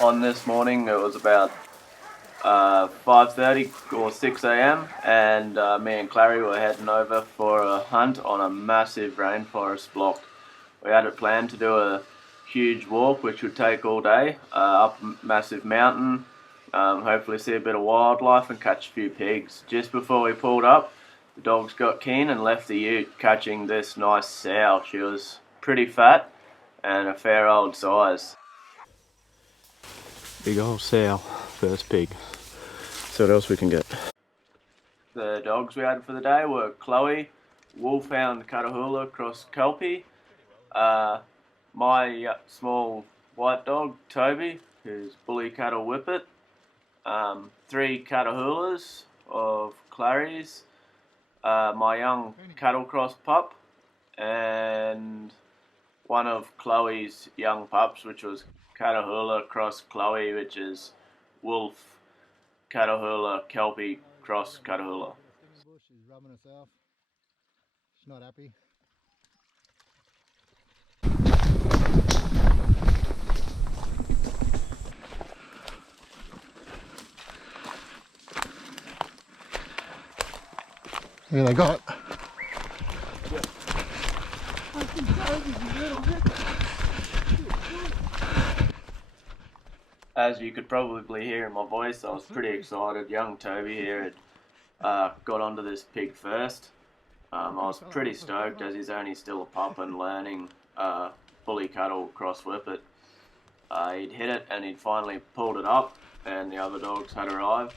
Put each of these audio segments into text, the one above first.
on this morning. It was about 5:30 or 6 a.m. and me and Clary were heading over for a hunt on a massive rainforest block. We had it planned to do a huge walk which would take all day up a massive mountain, hopefully see a bit of wildlife and catch a few pigs. Just before we pulled up, the dogs got keen and left the ute catching this nice sow. She was pretty fat and a fair old size. Big old sow, first pig. See what else we can get. The dogs we had for the day were Chloe, Wolfhound Catahoula cross Kelpie, my small white dog Toby, who's Bully Cattle Whippet, 3 Catahoulas of Clary's, my young cattle cross pup, and one of Chloe's young pups, which was Catahoula cross Chloe, which is Wolf Catahoula Kelpie cross Catahoula. She's rubbing herself. She's not happy. Yeah, they got. As you could probably hear in my voice, I was pretty excited. Young Toby here had got onto this pig first. I was pretty stoked as he's only still a pup and learning bully cattle cross whippet. He'd hit it and he'd finally pulled it up and the other dogs had arrived.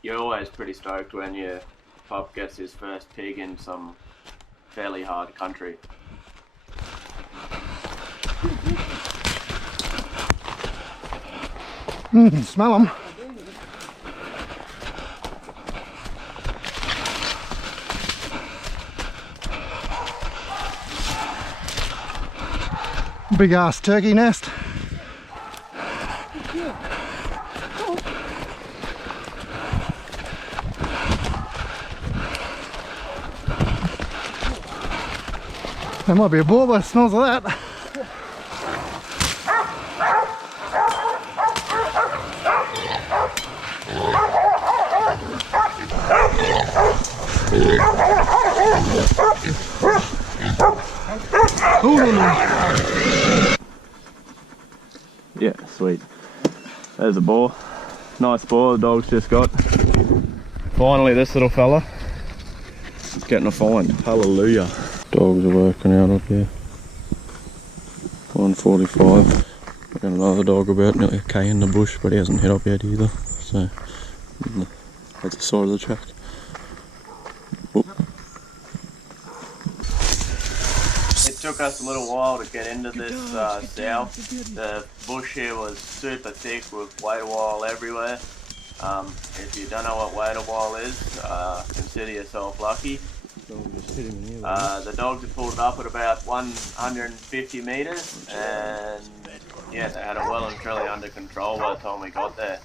You're always pretty stoked when your pup gets his first pig in some fairly hard country. Smell them. Big ass turkey nest. There might be a boar by the smells of that. Yeah, sweet. There's a boar. Nice boar the dog's just got. Finally this little fella is getting a find. Hallelujah. Dogs are working out up here. 1:45. We got another dog about nearly a K in the bush, but he hasn't hit up yet either. So that's the side of the track. Whoop. It took us a little while to get into this sow. The bush here was super thick with wait-a-while everywhere. If you don't know what wait-a-while is, consider yourself lucky. The dogs had pulled it up at about 150 metres and yeah, they had it well and truly under control by the time we got there.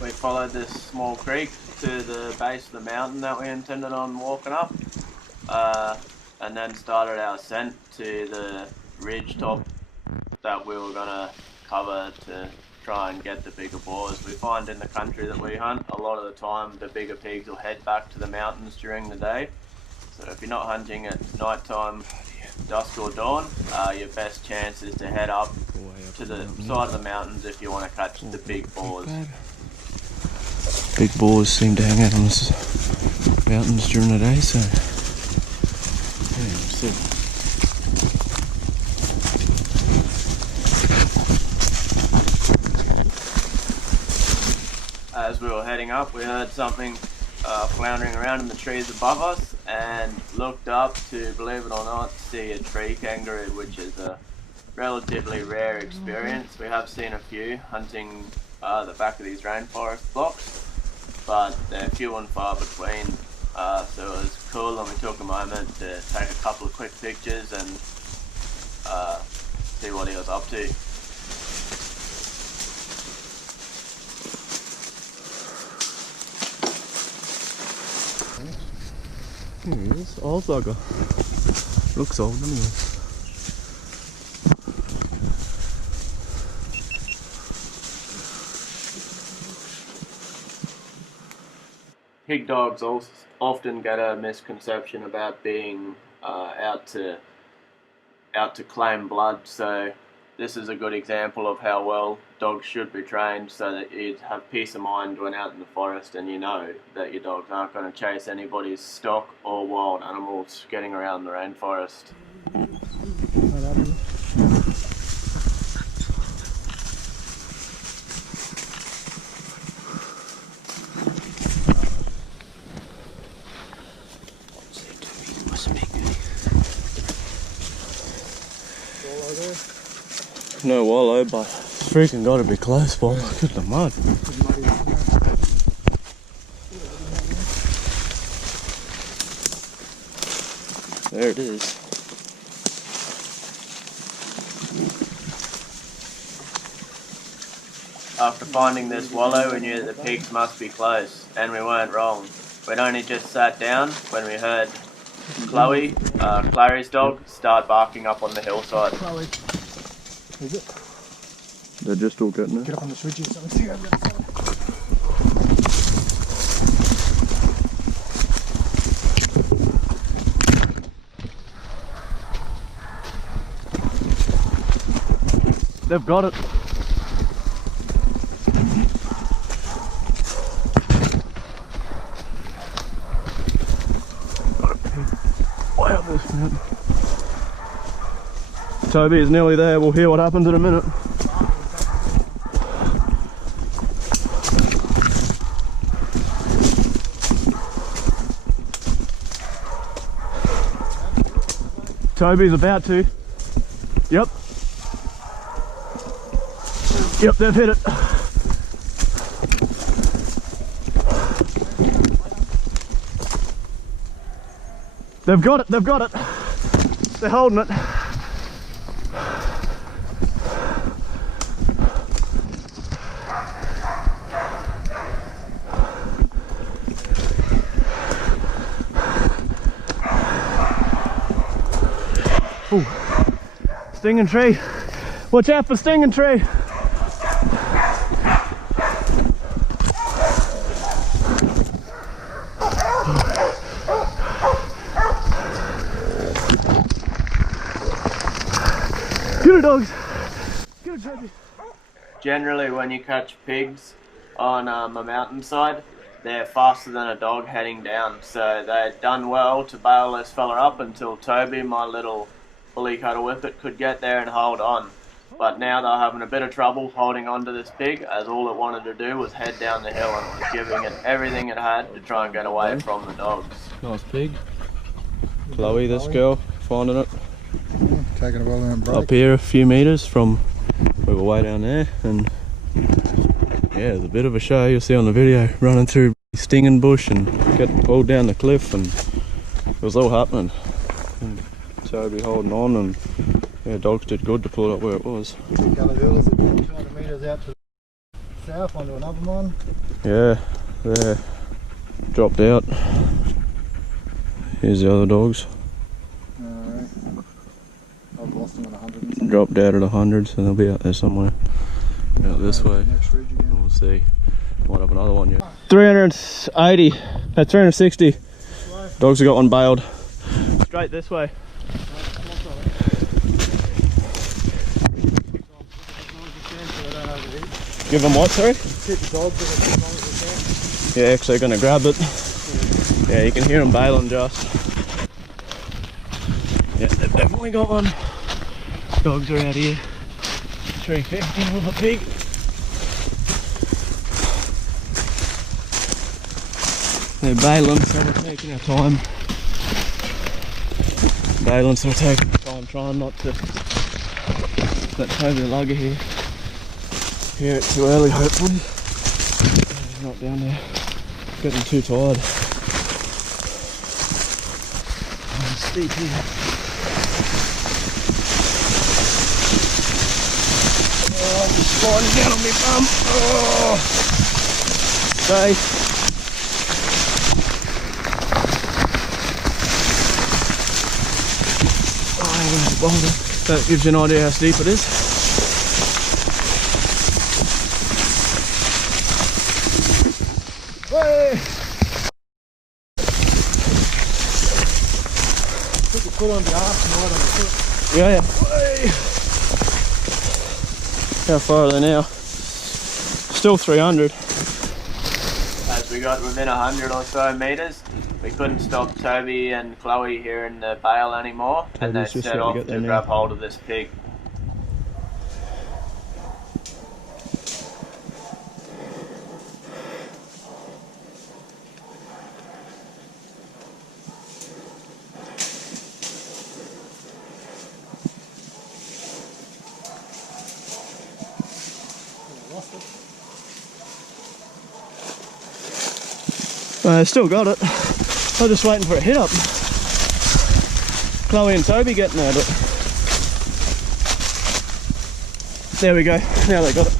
We followed this small creek to the base of the mountain that we intended on walking up, and then started our ascent to the ridge top that we were going to cover to try and get the bigger boars. We find in the country that we hunt, a lot of the time the bigger pigs will head back to the mountains during the day. So if you're not hunting at night time, dusk or dawn, your best chance is to head up to the side of the mountains if you want to catch the big boars. Big boars seem to hang out on the mountains during the day, so yeah, we'll see. As we were heading up, we heard something floundering around in the trees above us and looked up to, believe it or not, see a tree kangaroo, which is a relatively rare experience. We have seen a few hunting the back of these rainforest blocks, but they're few and far between. So it was cool and we took a moment to take a couple of quick pictures and see what he was up to. Here he is, old bugger. Looks old anyway. Pig dogs also often get a misconception about being out to claim blood, so this is a good example of how well dogs should be trained so that you'd have peace of mind when out in the forest and you know that your dogs aren't going to chase anybody's stock or wild animals getting around the rainforest. No wallow, but it's freaking gotta be close, boy. Look at the mud. There it is. After finding this wallow, we knew that the pigs must be close, and we weren't wrong. We'd only just sat down when we heard Chloe, Clary's dog, start barking up on the hillside. Chloe. Is it? They're just all getting it. Get up on the switches. So see over that side. They've got it. Way up this mountain. Toby is nearly there. We'll hear what happens in a minute. Toby's about to. Yep. Yep, they've hit it. They've got it, they've got it. They're holding it. Ooh. Stinging tree. Watch out for stinging tree. Get it, dogs. Get it, Toby. Generally, when you catch pigs on a mountainside, they're faster than a dog heading down, so they'd done well to bail this fella up until Toby, my little bully cutter whippet, could get there and hold on. But now they're having a bit of trouble holding on to this pig, as all it wanted to do was head down the hill and was giving it everything it had to try and get away from the dogs. Nice pig. Chloe, this girl, finding it. Taking a well and break. Up here a few metres from, we were way down there, and yeah, it's a bit of a show. You'll see on the video, running through stinging bush and getting pulled down the cliff, and it was all happening. And Toby holding on, and yeah, dogs did good to pull it up where it was. Gallaville is about 200 metres out to the south onto another one. Yeah, there, dropped out. Here's the other dogs. I've lost them at 100 and something. Dropped out at 100, so they'll be out there somewhere. Out this way. Next ridge again. We'll see. Might have another one, yeah. 380, 360. Dogs have got one bailed. Straight this way. Give them what, sorry? Hit the dogs with it as long as we can. Yeah, actually going to grab it. Yeah, you can hear them bailing just. Yeah, they've definitely got one. Dogs are out here. 350 with a pig. They're bailing, so we're taking our time. Bailing, so we're taking our time, trying not to let Toby lugger here. Hear it too early, hopefully. He's not down there. Getting too tired. Oh, steep here. Oh, I'm sliding down on my bum. Oh. Stay. boulder. That gives you an idea how steep it is. Way! Put your foot on the arse and right on the foot. Yeah, yeah. Way! How far are they now? Still 300. As we got within 100 or so metres, we couldn't stop Toby and Chloe here in the bale anymore, and they Toby's just set got to off get there to now. grab hold of this pig. I still got it. I'm just waiting for a hit up. Chloe and Toby getting at it. There we go. Now they got it.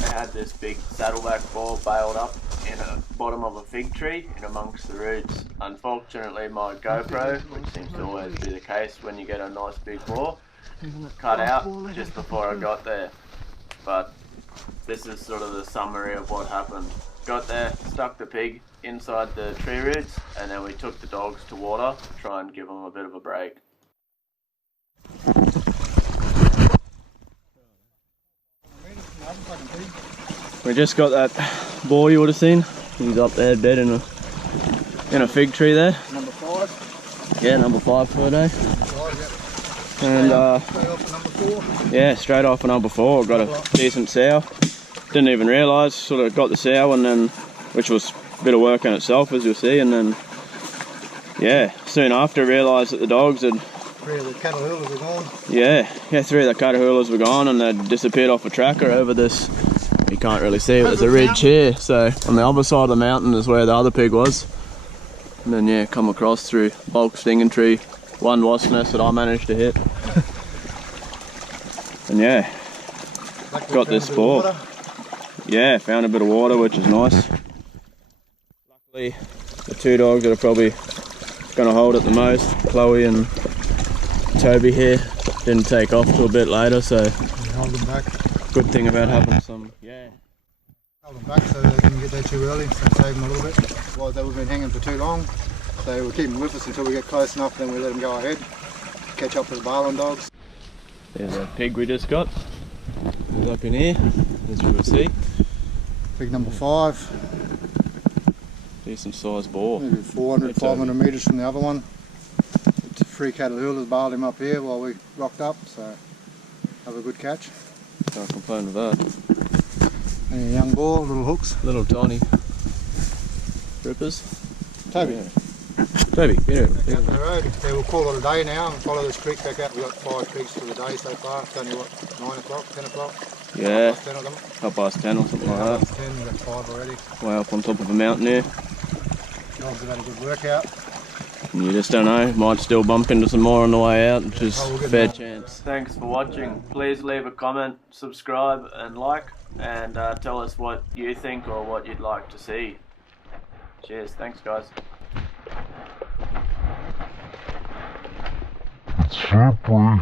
They had this big saddleback boar bailed up in the bottom of a fig tree in amongst the roots. Unfortunately, my GoPro, which seems to always be the case when you get a nice big boar, cut out just before I got there. But this is sort of the summary of what happened. Got there, stuck the pig inside the tree roots, and then we took the dogs to water to try and give them a bit of a break. We just got that boar you would have seen. He's up there dead in a fig tree there. Number 5. Yeah, number 5 for a day. 5, yeah. And Straight off to number 4. yeah, straight off of number 4. Got a decent sow. Didn't even realise. Sort of got the sow, and then, which was a bit of work in itself, as you'll see. And then, yeah, soon after realised that the dogs had. 3 of the cattle hurlers are gone. Yeah, 3 of the caterpillars were gone, and they'd disappeared off a tracker over this. You can't really see it. There's a ridge here, so on the other side of the mountain is where the other pig was. And then yeah, come across through bulk stinging tree, 1 wasp nest that I managed to hit. And yeah, got this boar. Yeah, found a bit of water, which is nice. Luckily, the 2 dogs that are probably going to hold it the most, Chloe and Toby here, didn't take off till a bit later, so Hold them back. good thing about having some, yeah. Hold them back so they didn't get there too early, so save them a little bit. Otherwise they would have been hanging for too long. So we'll keep them with us until we get close enough, then we let them go ahead. Catch up with the Barlin dogs. There's a pig we just got. He's up in here, as you will see. Pig number 5. Decent sized boar. Maybe 400, 500 metres from the other one. 3 cattle hurlers bailed him up here while we rocked up, so have a good catch. Can't complain with that. And a young boar, little hooks. Little tiny rippers. Toby. Yeah. Toby, get here. Out the road. Yeah, we'll call it a day now and follow this creek back out. We've got 5 pigs for the day so far. It's only what, 9 o'clock, 10 o'clock? Yeah, 10 of them. 10 or something like that. 10, we've got 5 already. Way up on top of a mountain here. Dogs have had a good workout. And you just don't know, might still bump into some more on the way out, which is Oh, we'll get fair more. chance. Thanks for watching. Please leave a comment, subscribe and like, and tell us what you think or what you'd like to see. Cheers, thanks guys. Super.